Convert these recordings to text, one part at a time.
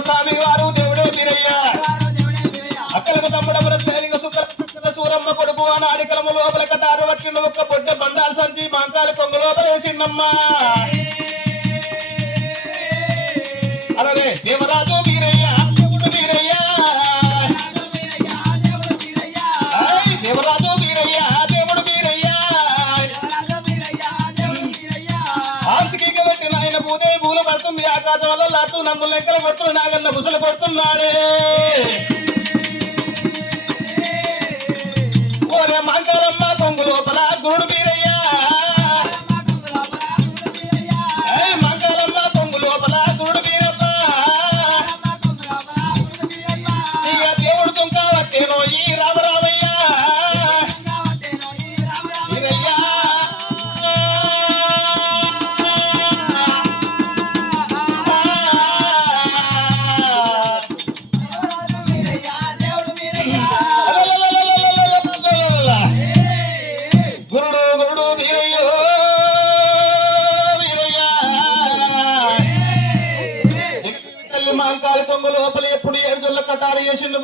స్వామి వారు దేవుడే అక్కలకు తమ్ముడముల సూరమ్మ కొడుకు అని అడికలము లోపల కటారు పట్టిన ఒక్క పొడ్డ బండాలు సంచి మాంకాలి కొంగు లోపల అలాగే దేవరాజు మీరయ్యా పడుతుంది ఆకాశంలో లాటు నమ్ము లెక్కల పడుతున్న నాగన్న బుసలు పడుతున్నాడే ఓరే మంగళమ్మ తొంగు లోపల గురుడు మీరే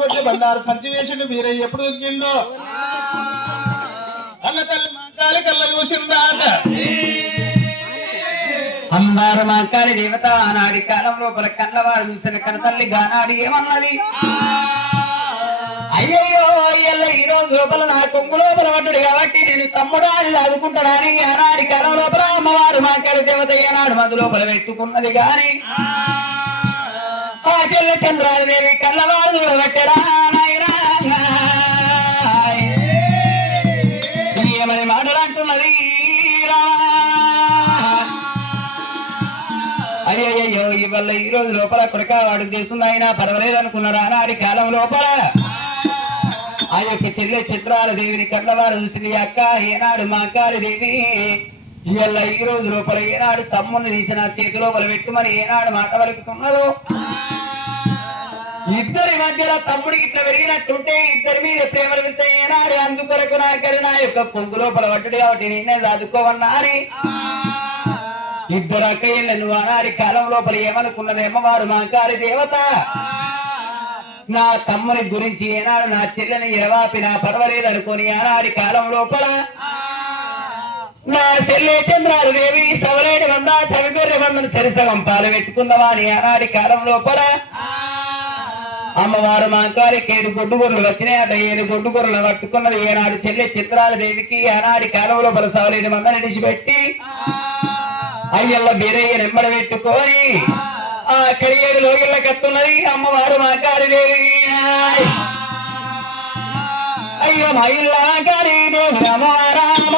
కొట్టి బండారు వేసిండు వీరయ్య ఎప్పుడు ఎక్కిండో అన్న తల్లి మాంకాలి కళ్ళ చూసిందాట మాకారి దేవత ఆనాడి కాలం లోపల కన్నవారు చూసిన కన్న తల్లి గానాడి ఏమన్నది? అయ్యయ్యో అయ్యల్ల ఈ రోజు లోపల నా కొంగు లోపల పడ్డాడు కాబట్టి నేను తమ్ముడు అని లాదుకుంటానని ఆనాడి కాలం లోపల అమ్మవారు మాకారి దేవత ఏనాడు మందు లోపల పెట్టుకున్నది గాని. ఆ చెల్ల చంద్రాదేవి కన్నవారు చూడబట్టరా నాయనా ఏమని మాటలంటున్నది రామా అయ్యయ్యో ఇవల్ల ఈ రోజు లోపల కొడక వాడు చేస్తుంది అయినా పర్వాలేదు అనుకున్నారు నాడి కాలం లోపల? ఆ యొక్క చెల్లె చిత్రాల దేవిని కన్నవారు చూసింది అక్క ఏనాడు మా అక్కాలి దేవి ఇవల్ల ఈ రోజు లోపల ఏనాడు తమ్ముని తీసిన చేతి లోపల పెట్టుమని ఏనాడు మాట వలుకుతున్నదో ఇద్దరి మధ్యలో తమ్ముడికి ఇట్లా పెరిగినట్టుంటే ఇద్దరి మీద వింటే ఏనాడు అందుకొరకు నాకరి నా యొక్క కొంగు లోపల పట్టుడు కాబట్టి నేనే చదువుకోవన్నా అని. ఇద్దరు అక్కయ్యలు నువ్వు అనారి కాలం లోపల ఏమనుకున్నదేమో వారు మా కారి దేవత? నా తమ్ముని గురించి ఏనాడు నా చెల్లెని ఎరవాపి నా పర్వాలేదు అనుకుని ఆనాడి కాలం లోపల నా చెల్లి చంద్రాలు దేవి సవలేని వంద చవిగొర్రె వందను సరిసగం పాలు పెట్టుకుందామా అని ఆనాడి కాలం లోపల. అమ్మవారు మా ఏడు గొడ్డు గొర్రెలు వచ్చినాయట ఏడు గొడ్డు గొర్రెలు పట్టుకున్నది ఏనాడు చెల్లె చిత్రాల దేవికి ఆనాడి కాలం లోపల సవలేని మందని విడిచిపెట్టి అయ్యల్ల బీరయ్య నెమ్మడి పెట్టుకొని ఆ కడియేడు లోగిళ్ళ కత్తున్నది అమ్మవారు మా అయ్యో మహిళ కారిదేవి రమ రామ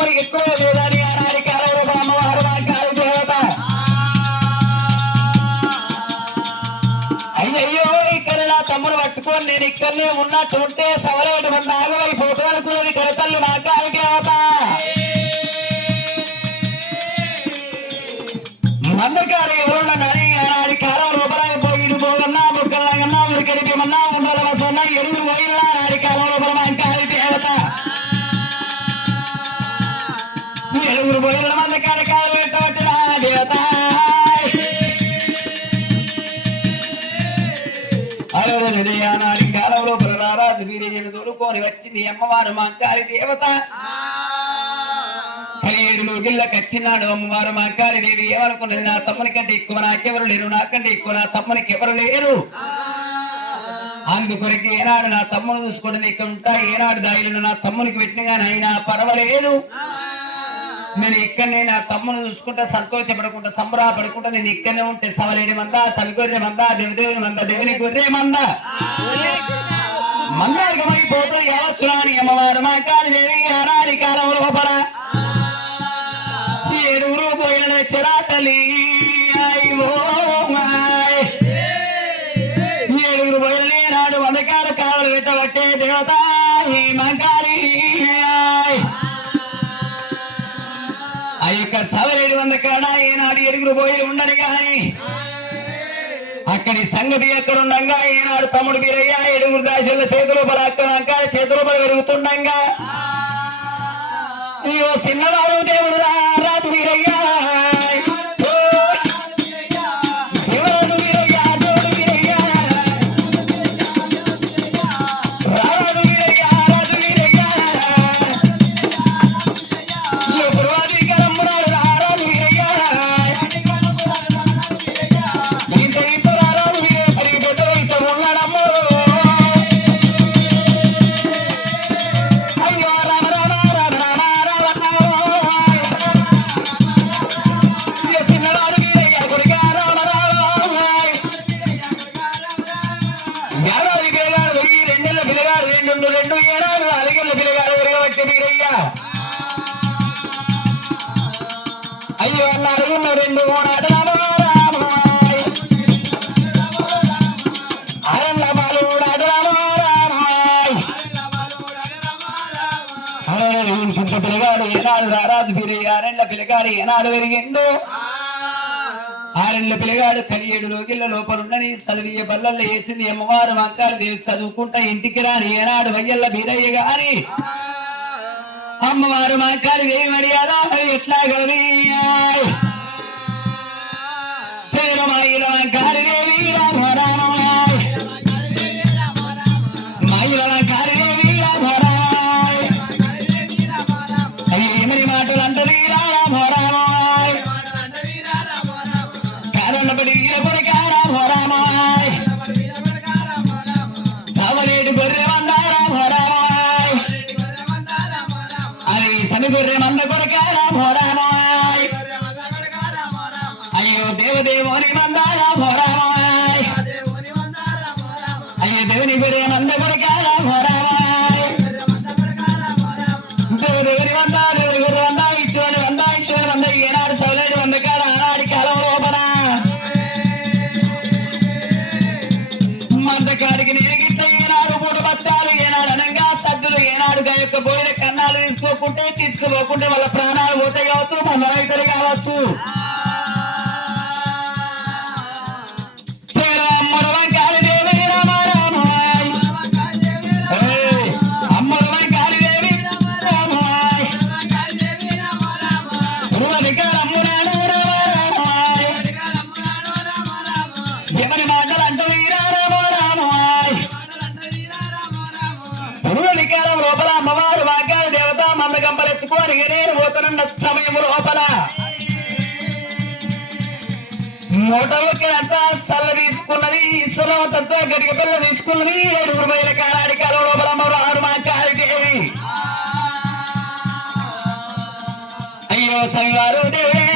నా ఎక్కువ లేదని అనాడి కాలంలో అమ్మవారు నా కాలు దేవత. అయ్యయ్యో ఇక్కడ నా తమ్ముడు పట్టుకొని నేను ఇక్కడనే ఉన్నట్టుంటే సవలేడు మంది ఆగమైపోతూ అనుకున్నది కడతల్లి మా కాలంలో బలరారాజు వీరేజను తోడుకొని వచ్చింది అమ్మవారు మా దేవత. పదిహేడు గిళ్ళకి వచ్చినాడు అమ్మవారు మా దేవి. ఏమనుకున్నది నా తమ్ముని కంటే ఎక్కువ? నాకెవరు లేరు? నాకంటే ఎక్కువ నా తమ్మునికి ఎవరు లేరు? అందుకొరికి ఏనాడు నా తమ్ముని చూసుకోవడం ఇక్కడ ఉంటా. ఏనాడు దాయిలను నా తమ్మునికి పెట్టినగా అయినా పర్వాలేదు. నేను ఇక్కడనే నా తమ్ముని చూసుకుంటా సంతోషపడకుండా సంబరాపడకుండా నేను ఇక్కడనే ఉంటే సవలేని మంద తలగొర్రె మంద దేవదేవుని మంద దేవుని గొర్రె మంద. మంగళమైపోతే యావత్తురాని అమ్మవారు మా కాలు దేవి ఆనాడి కాలం లోపల అక్కడి సంగతి ఎక్కడ ఉండంగా ఏనాడు తమ్ముడు వీరయ్య ఏడుగురు దాసుల చేతులు పలాక్కున్నాక చేతులు పల పెరుగుతుండగా చిన్నవాడు దేవుడు రా, పిల్లగాడు ఏనాడు పెరిగిండు ఆరెండ్ల పిల్లగాడు కలియేడు లోకిళ్ళ లోపలుండని చదివియ బల్లల్లో వేసింది అమ్మవారు మంకాలు దేవి చదువుకుంటా ఇంటికి రాని ఏనాడు వయ్యల్ల బీరయ్య గాని అమ్మవారు మంకాలు దేవి మర్యాద ఎట్లా గవి పేరమాయిల మంకాలు దేవి Rama Rama la peligra por acá. తీసుకోకుంటే వాళ్ళ ప్రాణాలు పోతాయి కావచ్చు మన రైతులు కావచ్చు. నేను పోతున్న సమయం లోపల మూటలోకి అంత తల్ల తీసుకున్నది ఈశ్వరవంతంతో గడిక పిల్ల తీసుకున్నది ఏడుగురు బయల కాలాడి కాలం లోపల అమ్మవారు మా దేవి అయ్యో సంగారు దేవుడే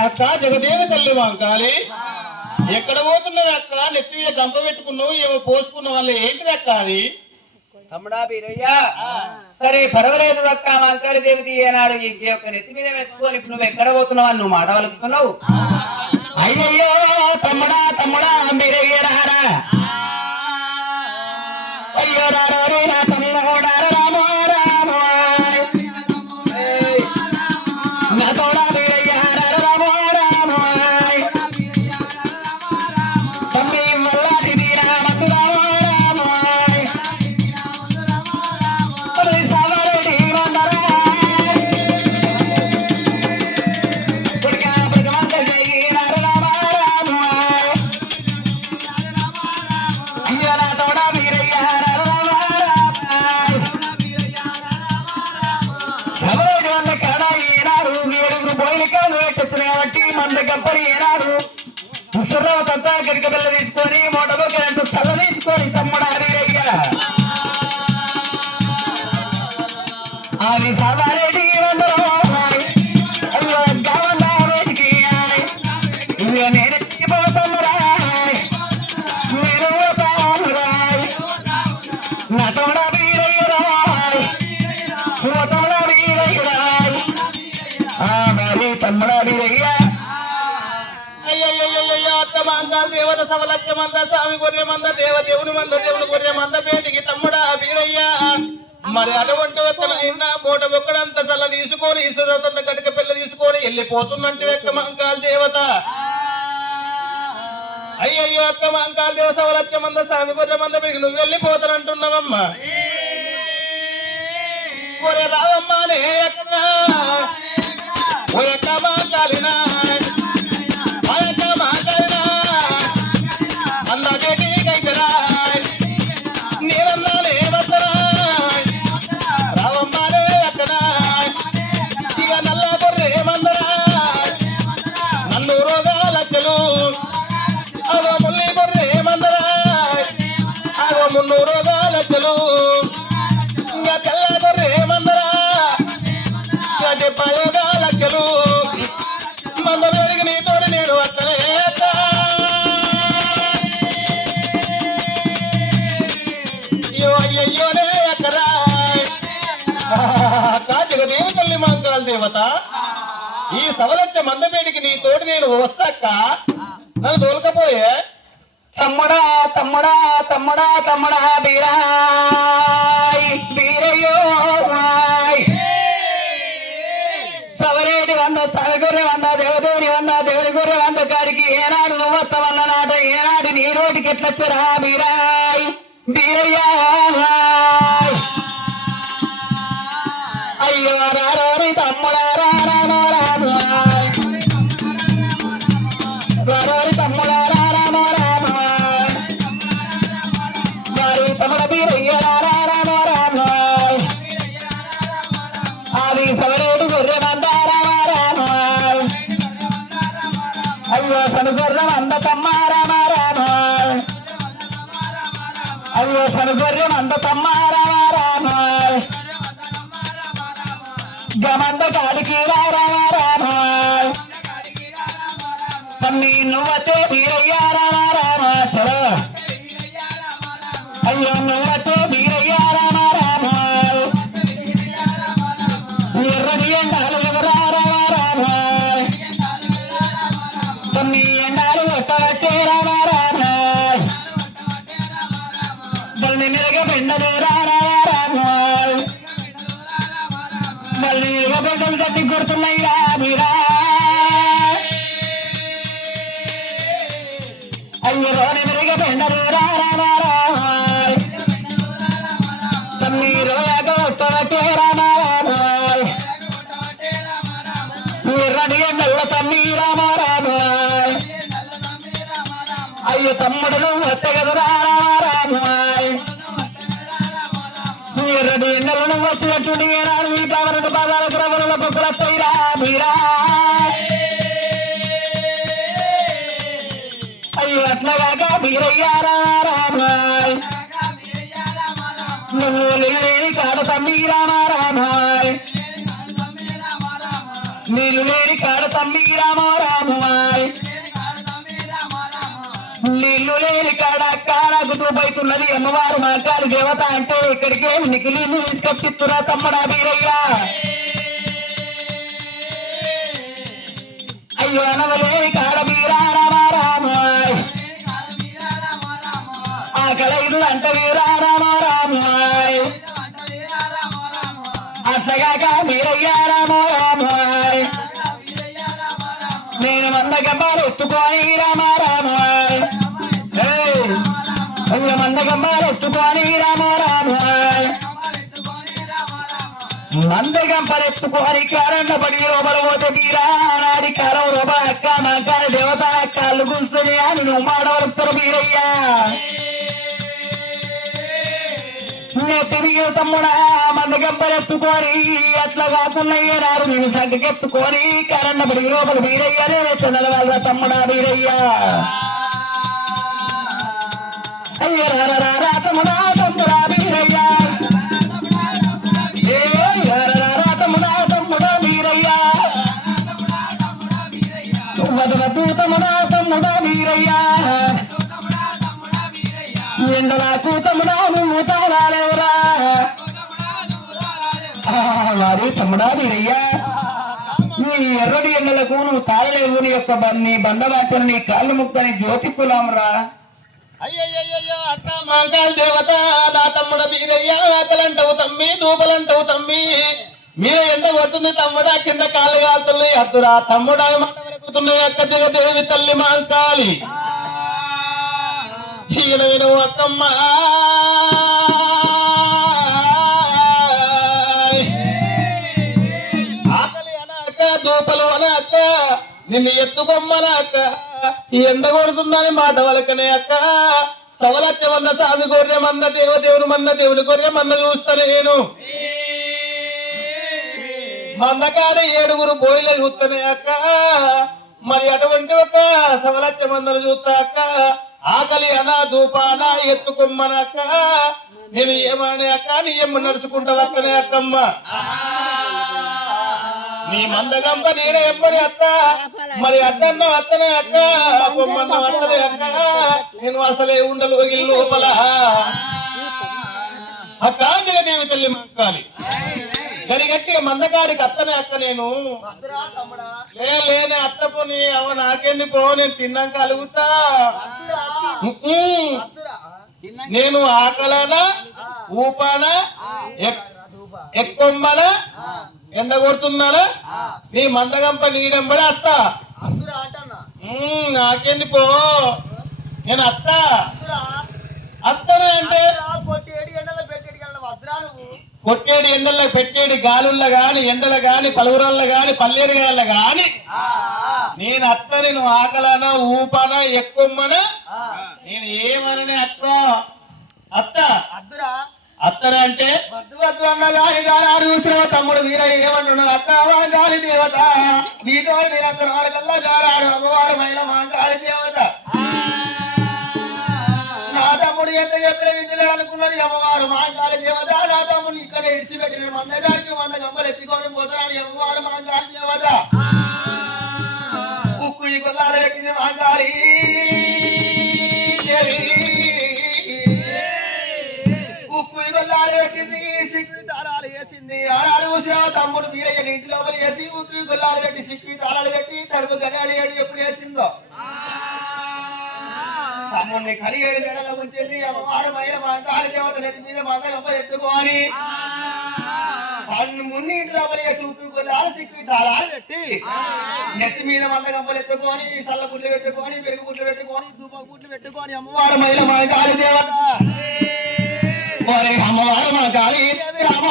అక్క జగదేవి తల్లి మాంకాలి ఎక్కడ పోతున్నది అక్క? నెత్తి మీద గంప పెట్టుకున్నావు ఏమో పోసుకున్న వాళ్ళు ఏంటిది అక్క అది? తమ్ముడా బీరయ్య. సరే పర్వాలేదు అక్క మంకారి దేవతి ఏనాడు ఈ యొక్క నెత్తి మీద పెట్టుకొని ఇప్పుడు నువ్వు ఎక్కడ పోతున్నావు అని నువ్వు మాట వలుకుతున్నావు అయ్యయ్యో తమ్ముడా తమ్ముడా బీరయ్య రారా. అయ్యో రారో అక్క మాంకాలు దేవత సవలక్ష్య మంద స్వామి గొర్రె మంద దేవ మంద దేవుని గొర్రె మంద పేటికి తమ్ముడా వీరయ్యా. మరి అటువంటి ఒక్కనైనా మూట ఒక్కడంత చల్ల తీసుకొని ఈశ్వరతంత కటిక పిల్ల తీసుకొని వెళ్ళిపోతున్నట్టు ఎక్క మాంకాలు దేవత. అయ్యయ్యో అక్క మాంకాలు దేవ సవలక్ష్య మంద స్వామి గొర్రె మంద పేటికి నువ్వు వెళ్ళిపోతానంటున్నావమ్మా. రావమ్మా నే అక్క. ఈ సవలచ్చ మందపేటికి నీ తోటి నేను వస్తాక నన్ను తోలకపోయే? తమ్ముడా తమ్ముడా తమ్ముడా తమ్ముడా బీరాయ్ బీరయ్యో సవరేటి వంద సవగొర్రె వంద దేవదేవుని వంద దేవుడి గొర్రె వంద కాడికి ఏనాడు నువ్వు వల్ల నాట ఏనాడు నీ రోడ్డుకి ఎట్లొచ్చరా బీరాయ్ బీరయ్యా అయ్యో రారోరి తమ్ముడా రారా అయ్యో సనుగొర్రె మంద తమ్మ రామారామాయ్ కాడికి రామారామాయ్ తమ్మి నువ్వతే అయ్యో నువ్వతే వీరయ్య రామారామాయ్ ఎర్రని ఎండాలు రామారామాయ్ తమ్మి ఎండాలు రామ రామారామాయ్ మళ్ళీ మెరగ మళ్ళీ గట్టి గుర్తున్నాయి రా మీరా. రోని మెరగ బెండలు రామారామాయ్ ఎర్రని ఎండల తమ్మి రామారామాయ్ అయ్యో తమ్ముడు వచ్చే కదా రామారామాయ్ ఎర్రని ఎండలను వచ్చినట్టు నేనాడు మీ కావలను మీరా? నువ్వు లేని కాడ తమ్మి రామ నీళ్ళు లేని కాడ తమ్మి రామ నీళ్ళు లేని కాడ కాడకు దూపైతున్నది అమ్మవారు మా కాలు దేవత అంటే ఇక్కడికే నీకు నీళ్ళు తీసుకొచ్చిస్తున్నా తమ్మడా వీరయ్యా అయ్యో అనవలేని కాడ ఆకలైదు అంట వీరా రామ రామాయ్ అట్లగాక మీరయ్యా రామ రామాయ్ నేను మంద గబ్బాలు ఎత్తుకొని రామ రామాయ్ నేను మంద గబ్బాలు ఎత్తుకొని రామ రామాయ్ మంద గంపలు ఎత్తుకోని కారండ పడి లోపల పోతే మీరా నాడి కాలం రూప అక్క మాకాల దేవత కాళ్ళు కూర్చొని అని నువ్వు మాడవలుస్తారు మీరయ్యా తిరిగి తమ్ముడా మంద గంపలెత్తుకొని అట్లా కాకుండా నాడు నేను సంకకెత్తుకొని కరన్న పడి లోపల వీరయ్యనే చందల వాళ్ళ తమ్ముడా వీరయ్యా. అయ్య రా తమ్ముడా తమ్ముడా వీరయ్యా. తమ్ముడా తమ్ముడా వీరయ్యా. వదవద్దు తమ్ముడా నువ్వు తాగాలే వారి తమ్ముడా వీరయ్యా. నీ ఎర్రటి ఎండలకు నువ్వు తాగలేవు నీ యొక్క నీ బండవాచం నీ కాళ్ళు ముక్కని జ్యోతి కులాంరా మాంకాల్ దేవత నా తమ్ముడ మీరయ్యా ఆకలంటావు తమ్మి దూపలంటావు తమ్మి. మీద ఎండ కొడుతుంది తమ్ముడా కింద కాళ్ళు కాస్తున్నాయి అద్దురా తమ్ముడా మాట వెలుగుతున్నాయి అక్క జగదేవి తల్లి మాంకాలి. ఈయన విను అక్కమ్మ. నిన్ను ఎత్తుకొమ్మన అక్క ఎండ కొడుతుందని మాట వలకనే అక్క. సవలత్యమన్న సాధు గొర్రెమన్న దేవదేవుని మన్న దేవుని మన్న చూస్తాను నేను. మందకాడ ఏడుగురు బోయిల చూస్తానే అక్క. మరి అటువంటి ఒక సవలత్యమందలు చూస్తా అక్క. ఆకలి అనా దూపాన ఎత్తుకొమ్మనక్క నేను ఏమనే అక్క? నీ ఏమ నడుచుకుంటావు అక్కనే అక్కమ్మ. నీ మందగంప నేనే ఎప్పటి అత్త? మరి అత్తన్న అత్తనే అక్క బొమ్మన్న అత్తనే అక్క నేను అసలే ఉండలు వగిలి లోపల. అక్క తల్లి మంచాలి సరిగట్టి మందకాడికి అత్తనే అక్క నేను. లేనే అత్త పోని అవ నాకెండి పో నేను తిన్నాక అలుగుతా. నేను ఆకలనా ఊపానా ఎక్కుమ్మనా? ఎండ కొడుతున్నానా నీ మందగంప నీడెంబడి అత్త. నాకెంది పో. నేను అత్త. అత్తనే అంటే? కొట్టేడు ఎండల్లో పెట్టేడు గాలుల్లో గాని ఎండల గాని పలువురల్లో గాని పల్లేరు గాళ్ళ గాని నేను అత్తని నువ్వు ఆకలనా ఊపనా ఎక్కుమ్మనా నేను ఏమనని అక్క అత్త. అత్తన అంటే తమ్ముడు వీరయ్య ఏమంటున్నాడు అత్త వా గాలి దేవత. నీతో నిరంతరం ఆడకల్లా అమ్మవారు మైల మా దేవత. నా తమ్ముడు ఎంత ఎంత ఇంటిలో అనుకున్నది అమ్మవారు మా దేవత. నా తమ్ముడు ఇక్కడ ఇడిచిపెట్టిన మందగాడికి వంద గంపలు ఎత్తుకొని పోతాడు అమ్మవారు మా దేవత. ఉక్కు ఈ గుల్లాలు పెట్టింది మాట్లాడి గాలి దేవి. పెట్టింది సిక్కు తాళాలు వేసింది. ఆడాడు చూసిన తమ్ముడు వీరయ్య ఇంటి లోపల వేసి ఉక్కు ఈ గుల్లాలు పెట్టి సిక్కి తాళాలు పెట్టి తడుపు గడాడి ఏడు ఎప్పుడు వేసిందో. తమ్ముడిని కలిగేడు గడలో ఉంచింది అమ్మవారు మైల మా కాళి దేవత నెత్తి మీద మా అమ్మ ఎత్తుకోని తను మున్ని ఇంటి లోపల వేసి ఉక్కు గుల్లాలు సిక్కి తాళాలు పెట్టి నెత్తి మీద మంద గంపలు ఎత్తుకొని సల్ల గుడ్లు పెట్టుకొని పెరుగు గుడ్లు పెట్టుకొని ధూప గుడ్లు పెట్టుకొని అమ్మవారు మైల మా కాళి దేవత. ఒరే అమ్మవారు మా కాళీ దేవి రామ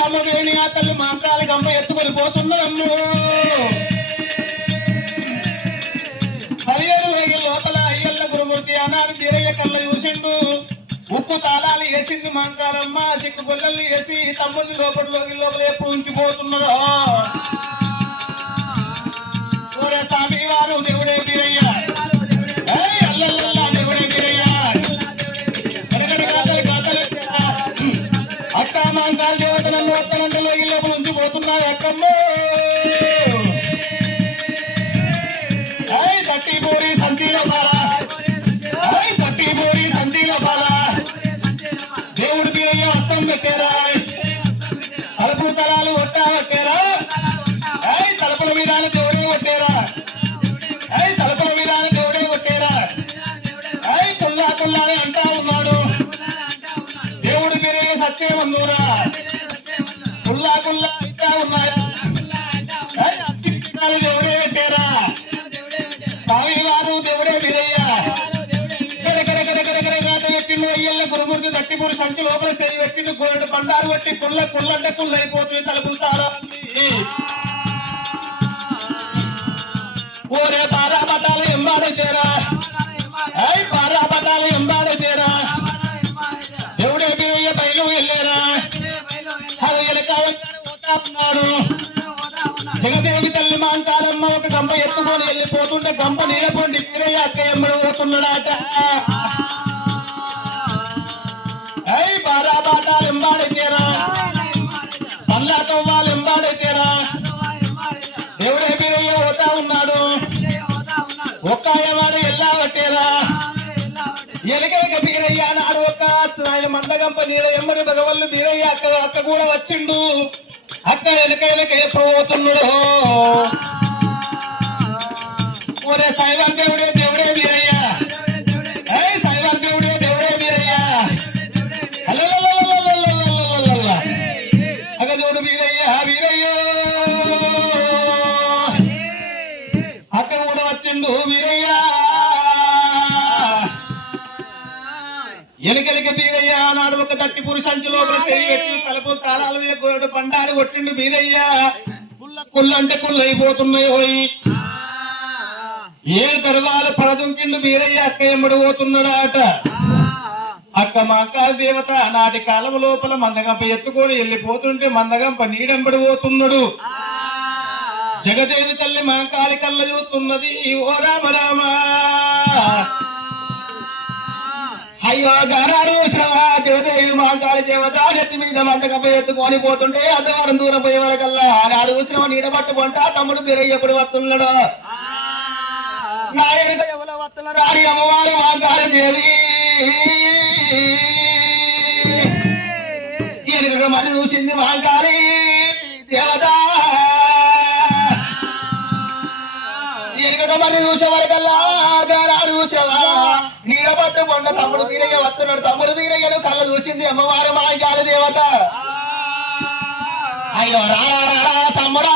ప్రభ రామ ఆ తల్లి మాంకాలు అమ్మ ఎత్తుకొని పోతున్నదమ్ము హరియరు వేగి లోపల అయ్యల్ల గురుమూర్తి అన్నారు తీరయ్య కళ్ళ చూసిండు. ఉప్పు తాళాలు వేసింది మాంకాలమ్మ చిక్కు గొల్లలు వేసి తమ్ముని లోపలిలోకి లోపల ఎప్పుడు ఉంచిపోతున్నదో బండారు వచ్చి కుల్ల కుల్ల అంటే తలుపుతారా ఓరే బారా బతాలు ఎంబాడే చేరా. అయి బారా బతాలు ఎంబాడే చేరా. ఎవడే బియ్య బయలు వెళ్ళారా. అది వెనకాలన్నారు జగదేవి తల్లి మాంకాలమ్మ ఒక గంప ఎత్తుకొని వెళ్ళిపోతుంటే గంప నీడపండి వీరయ్య అక్క ఒక్క వాడు ఎల్లా పట్టేరా ఎనకైక బీరయ్య నాడు ఒక ఆయన మందగంప నీడ ఎమ్మడి భగవల్లు బీరయ్య అక్క అక్క కూడా వచ్చిండు. అక్క ఎనకైనక ఎప్పుడు పోతున్నాడు? ఒరే సైవర్ దేవుడే నాడు ఒక పురుషంచు లోపల చేయి పెట్టి తలుపు తాళాలు మీద గోడు పండాలు కొట్టిండు మీరయ్యా. కుల్ల కుళ్ళు అంటే కుల్ల అయిపోతున్నాయి పోయి ఏడు తరువాలు పడదుంకిండు మీరయ్యా అక్క ఎమ్మడి పోతున్నాడాట. అక్క మాకాల దేవత నాటి కాలం లోపల మందగంప ఎత్తుకొని వెళ్ళిపోతుంటే మందగంప నీడెంబడి పోతున్నాడు. జగదేవి తల్లి మాంకాలి కళ్ళ చూస్తున్నది ఓ రామ రామ. అయ్యో గారారు శ్రమ జగదేవి మాంకాలి దేవత నెత్తి మీద మందగంప ఎత్తుకొని పోతుంటే అద్దవారం దూరం పోయే వరకల్లా నాడు శ్రమ నీడ పట్టుకుంటా తమ్ముడు బిరయ్య ఎప్పుడు వస్తున్నాడు నాయనక ఎవల వత్తల రాడి అమ్మవారు మాంకాలి దేవి. మరి చూసింది మాంకాలి దేవత. ఎరగమని చూసేవరకల్లా ఆగారాడు చూసావా నీడ కొండ తమ్ముడు వీరయ్య వస్తున్నాడు. తమ్ముడు వీరయ్యను కళ్ళ చూసింది అమ్మవారు మా దేవత. అయ్యో రా తమ్ముడా.